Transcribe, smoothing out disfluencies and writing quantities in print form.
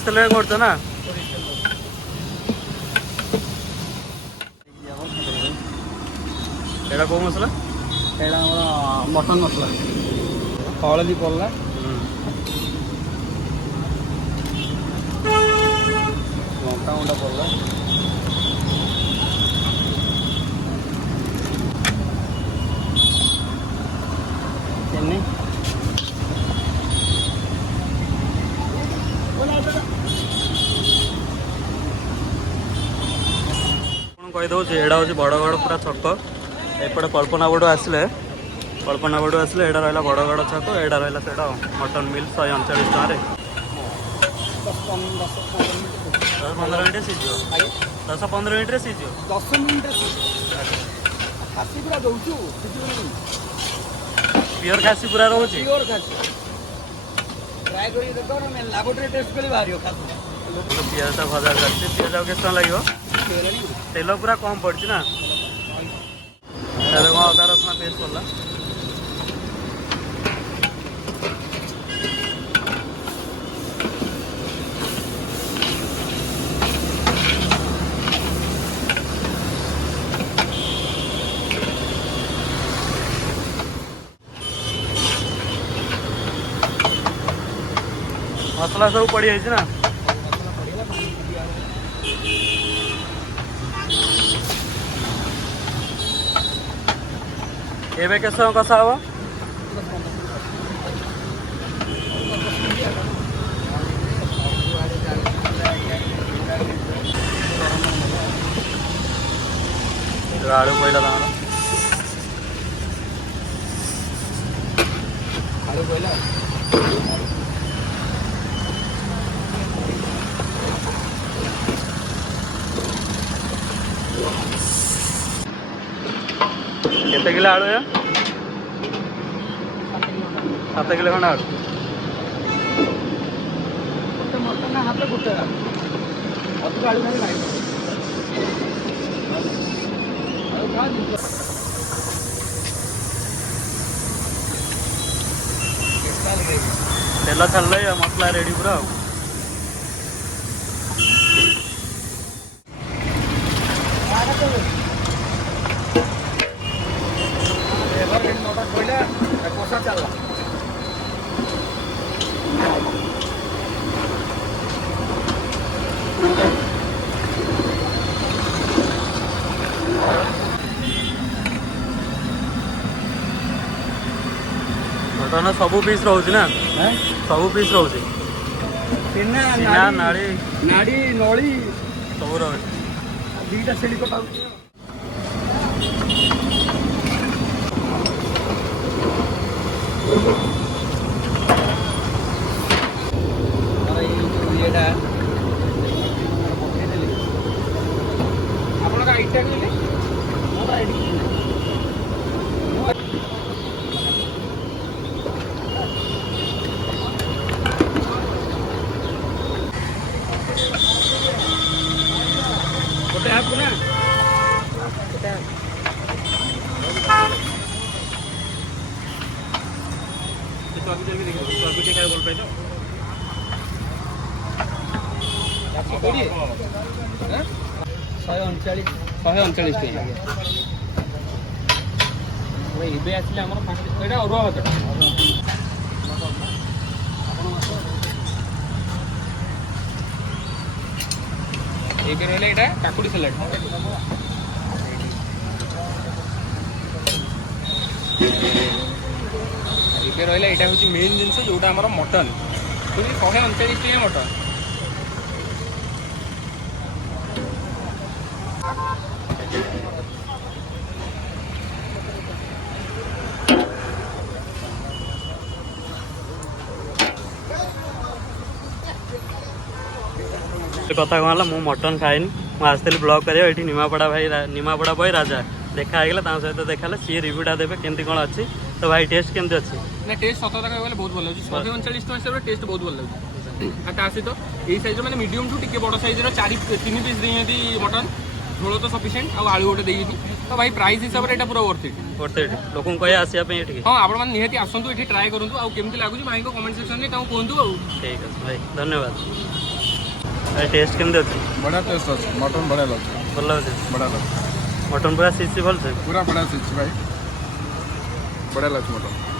सोरिष तेल करछ ना एटा को मसला एटा हमर मटन मसला हळदी पड़ला लंका गुंडा पड़ला चेन्नी कहीदे एटा हूँ बड़गड़ पूरा छक एपटे कल्पना बड़ू आसले एटा रहा बड़गड़ छक एटा रहा से मटन मिल 139 टकर 10-15 मिनट सीझो 10-15 मिनट सीझो 10 मिनट खासी पूरा दौचु प्योर खासी पूरा रोचे प्योर खासी ट्राई करी देखो ना लैबोरेटरी टेस्ट करी बाहरियो खासी पियाज भजा करते पियाज के लगे तेल पूरा कम पड़ी ना अदा रसुण पेस्ट पड़ा मसला सब पड़ी जाइए ना एबे के समय कसा हो आलू पहला दाम आलू पहला केते किलो आलू है 7 किलो खंड आलू मटन हाथ गोटे अधिक आलू नहीं तेल छाड़ मसला रेडी पूरा कोसा चलला मटन सब पीस रोचे ना सब पीस रोचे सीना नाड़ी नाड़ी नली सब रोचे दीटा सेली कटा आपका आईटा कहले मोर आईडी गोटे हाफ ना गोटे हाफ तो अभी देखो तो अभी देखा बोल पाइलो 139 टका ଏବେ ଆସିଲେ ଆମର ଏଇଟା ଅରୁଆ ଭାତ एक ରହିଲା ଏଇଟା କାକୁଡ଼ି ସାଲାଡ୍ एक ରହିଲା ଏଇଟା ହେଉଛି ମେନ୍ ଜିନିଷ ଯୋଉଟା ଆମର ମଟନ୍ 139 ଟଙ୍କା ମଟନ୍ कथा कौन है मुझे मटन खाएनि मुझे ब्लॉग कर निमापड़ा भाई निमापड़ा भाई राजा देखा सहित देखा सी रिव्यूटा देवे केमती कौन अच्छी तो भाई टेस्ट केमती अच्छी ना टेस्ट सत कह बहुत भल लगे 139 टका टेस्ट बहुत भल लगे सहित ये सैज मैंने मीडियम टू टी बड़ सैज 3 पीस देती मटन झोल तो सफिसीयंट आलू गोटे देती तो भाई प्राइस हिसाब से पूरा वर्थ इट लोक कहे आसापी हाँ आप निहाती आसतु ये ट्राए करूँ आउ केमती लगुच भाई कमेंट सेक्शन में कहतु ठीक है भाई धन्यवाद। टेस्ट केमती अच्छे बढ़िया टेस्ट अच्छे मटन बढ़िया लगे भल लगे बढ़िया लगे मटन पूरा सीसी भल से पूरा बढ़िया सीखी भाई बढ़िया लगे मटन